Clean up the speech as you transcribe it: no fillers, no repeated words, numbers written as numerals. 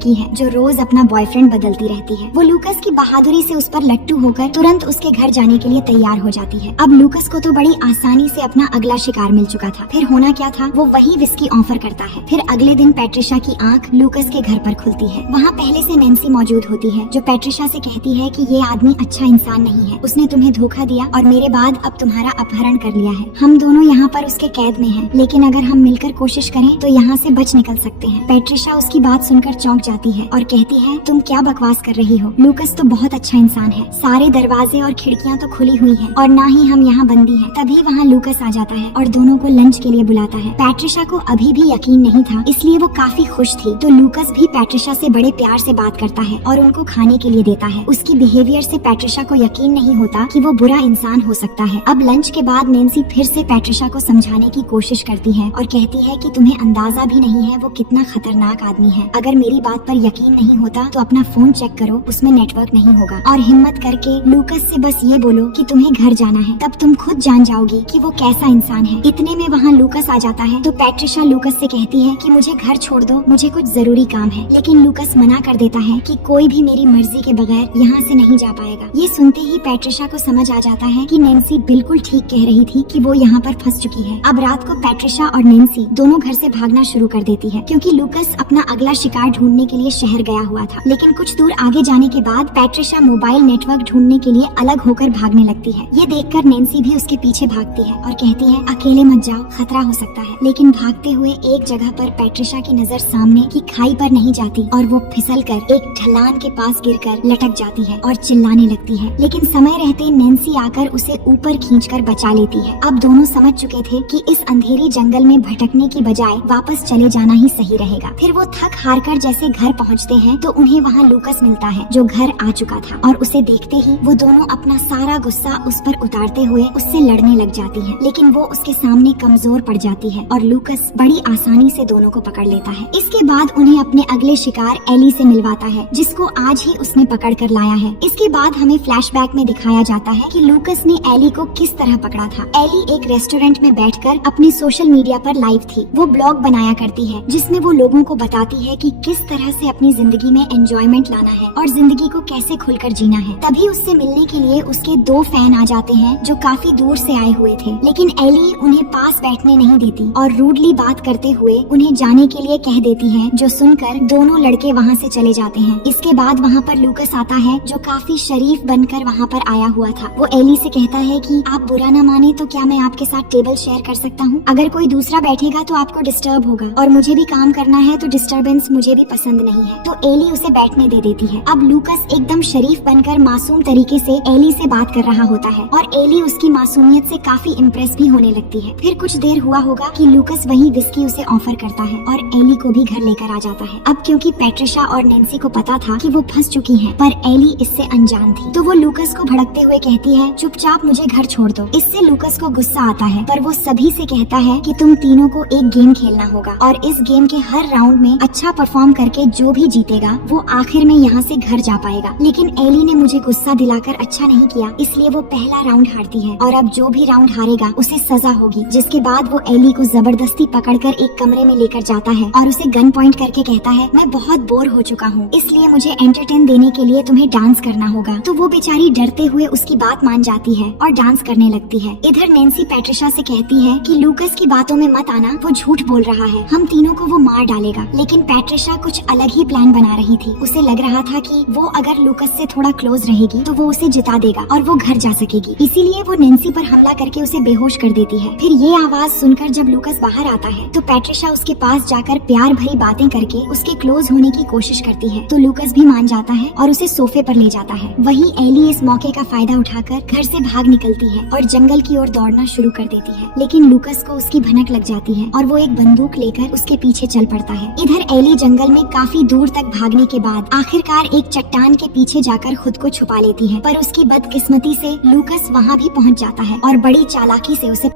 लड़की है जो रोज अपना बॉयफ्रेंड बदलती रहती है। वो लूकस की बहादुरी से उस पर लट्टू होकर तुरंत उसके घर जाने के लिए तैयार हो जाती है। अब लूकस को तो बड़ी आसानी से अपना अगला शिकार मिल चुका था। फिर होना क्या था, वो वही विस्की ऑफर करता है। फिर अगले दिन पैट्रिशा की आंख लूकस के घर पर खुलती है। वहाँ पहले से नैन्सी मौजूद होती है जो पैट्रिशा से कहती है कि ये आदमी अच्छा इंसान नहीं है, उसने तुम्हें धोखा दिया और मेरे बाद अब तुम्हारा अपहरण कर लिया है। हम दोनों यहाँ पर उसके कैद में हैं, लेकिन अगर हम मिलकर कोशिश करें तो यहाँ से बच निकल सकते हैं। पैट्रिशा उसकी बात सुनकर चौंक जाती है और कहती है, तुम क्या बकवास कर रही हो? लूकस तो बहुत अच्छा इंसान है, सारे दरवाजे और खिड़कियाँ तो खुली हुई है और ना ही हम यहाँ बंदी है। तभी वहाँ लूकस आ जाता है और दोनों को लंच के लिए बुलाता है। पैट्रिशा को अभी भी यकीन नहीं था, इसलिए वो काफी खुश थी। तो लूकस भी पैट्रिशा से बड़े प्यार से बात करता है और उनको खाने के लिए देता है। उसकी बिहेवियर से पैट्रिशा को यकीन नहीं होता कि वो बुरा इंसान हो सकता है। अब लंच के बाद नैन्सी फिर से पैट्रिशा को समझाने की कोशिश करती है और कहती है कि तुम्हें अंदाजा भी नहीं है वो कितना खतरनाक आदमी है। अगर मेरी बात पर यकीन नहीं होता तो अपना फोन चेक करो, उसमें नेटवर्क नहीं होगा। और हिम्मत करके लूकस से बस ये बोलो कि तुम्हें घर जाना है, तब तुम खुद जान जाओगी कि वो कैसा इंसान है। इतने में वहाँ लूकस आ जाता है तो पैट्रिशा लूकस से कहती है कि मुझे घर छोड़ दो, मुझे कुछ जरूरी काम है। लेकिन लूकस मना कर देता है कि कोई भी मेरी मर्जी के बगैर यहाँ से नहीं जा पाएगा। ये सुनते ही पैट्रिशा को समझ आ जाता है कि नैन्सी बिल्कुल ठीक कह रही थी कि वो यहाँ पर फंस चुकी है। अब रात को पैट्रिशा और नैन्सी दोनों घर से भागना शुरू कर देती है क्योंकि लूकस अपना अगला शिकार ढूंढने के लिए शहर गया हुआ था। लेकिन कुछ दूर आगे जाने के बाद पैट्रिशा मोबाइल नेटवर्क ढूंढने के लिए अलग होकर भागने लगती है। ये देखकर नैन्सी भी उसके पीछे भागती है और कहती है, अकेले मत जाओ, खतरा हो सकता है। लेकिन भागते हुए एक जगह पर पैट्रिशा की नजर सामने की खाई पर नहीं जाती और वो फिसलकर एक ढलान के पास गिरकर लटक जाती है और चिल्लाने लगती है। लेकिन समय रहते नैन्सी आकर उसे ऊपर खींचकर बचा लेती है। अब दोनों समझ चुके थे कि इस अंधेरी जंगल में भटकने की बजाय वापस चले जाना ही सही रहेगा। फिर वो थक हार कर जैसे घर पहुँचते हैं तो उन्हें वहाँ लूकस मिलता है जो घर आ चुका था और उसे देखते ही वो दोनों अपना सारा गुस्सा उस पर उतारते हुए उससे लड़ने लग जाती है। लेकिन वो उसके सामने कमजोर पड़ जाती है और लूकस बड़ी आसानी से दोनों को पकड़ लेता है। इसके बाद उन्हें अपने अगले शिकार एली से मिलवाता है जिसको आज ही उसने पकड़ कर लाया है। इसके बाद हमें फ्लैशबैक में दिखाया जाता है कि लूकस ने एली को किस तरह पकड़ा था। एली एक रेस्टोरेंट में बैठकर अपने सोशल मीडिया पर लाइव थी। वो ब्लॉग बनाया करती है जिसमें वो लोगों को बताती है कि किस तरह से अपनी जिंदगी में एंजॉयमेंट लाना है और जिंदगी को कैसे खुलकर जीना है। तभी उससे मिलने के लिए उसके 2 फैन आ जाते हैं जो काफी दूर से आए हुए थे। लेकिन एली उन्हें पास बैठने नहीं देती और रूडली बात करते हुए उन्हें जाने के लिए कह देती है, जो सुनकर दोनों लड़के वहाँ से चले जाते हैं। इसके बाद वहाँ पर लूकस आता है जो काफी शरीफ बनकर वहाँ पर आया हुआ था। वो एली से कहता है कि आप बुरा न माने तो क्या मैं आपके साथ टेबल शेयर कर सकता हूँ? अगर कोई दूसरा बैठेगा तो आपको डिस्टर्ब होगा और मुझे भी काम करना है तो डिस्टर्बेंस मुझे भी पसंद नहीं है। तो एली उसे बैठने दे देती है। अब लूकस एकदम शरीफ बनकर मासूम तरीके से एली से बात कर रहा होता है और एली उसकी मासूमियत से काफी इम्प्रेस भी होने लगती है। फिर कुछ देर हुआ होगा कि लूकस वही विस्की उसे ऑफर करता है और एली को भी घर लेकर आ जाता है। अब क्योंकि पैट्रिशा और नैन्सी को पता था कि वो फंस चुकी हैं, पर एली इससे अनजान थी। तो वो लूकस को भड़कते हुए कहती है, चुपचाप मुझे घर छोड़ दो। इससे लूकस को गुस्सा आता है, पर वो सभी से कहता है कि तुम तीनों को एक गेम खेलना होगा और इस गेम के हर राउंड में अच्छा परफॉर्म करके जो भी जीतेगा वो आखिर में यहाँ से घर जा पाएगा। लेकिन एली ने मुझे गुस्सा दिलाकर अच्छा नहीं किया, इसलिए वो पहला राउंड हारती है और अब जो भी राउंड हारेगा उसे सजा होगी। जिसके बाद वो एली को जबरदस्ती पकड़कर एक कमरे में लेकर जाता है और उसे गन पॉइंट करके कहता है, मैं बहुत बोर हो चुका हूँ, इसलिए मुझे एंटरटेन देने के लिए तुम्हें डांस करना होगा। तो वो बेचारी डरते हुए उसकी बात मान जाती है और डांस करने लगती है। इधर नैन्सी पैट्रिशा से कहती है कि लूकस की बातों में मत आना, वो झूठ बोल रहा है, हम तीनों को वो मार डालेगा। लेकिन पैट्रिशा कुछ अलग ही प्लान बना रही थी। उसे लग रहा था कि वो अगर लूकस से थोड़ा क्लोज रहेगी तो वो उसे जिता देगा और वो घर जा सकेगी। इसीलिए वो नैन्सी पर हमला करके उसे बेहोश कर देती है। फिर ये आवाज सुनकर जब लूकस बाहर आता है तो पैट्रिशा उसके पास जाकर प्यार भरी बातें करके उसके क्लोज होने की कोशिश करती है। तो लूकस भी मान जाता है और उसे सोफे पर ले जाता है। वहीं एली इस मौके का फायदा उठाकर घर से भाग निकलती है और जंगल की ओर दौड़ना शुरू कर देती है। लेकिन लूकस को उसकी भनक लग जाती है और वो एक बंदूक लेकर उसके पीछे चल पड़ता है। इधर एली जंगल में काफी दूर तक भागने के बाद आखिरकार एक चट्टान के पीछे जाकर खुद को छुपा लेती है, पर उसकी बदकिस्मती से लूकस वहाँ भी पहुँच जाता है और बड़ी चालाकी से उसे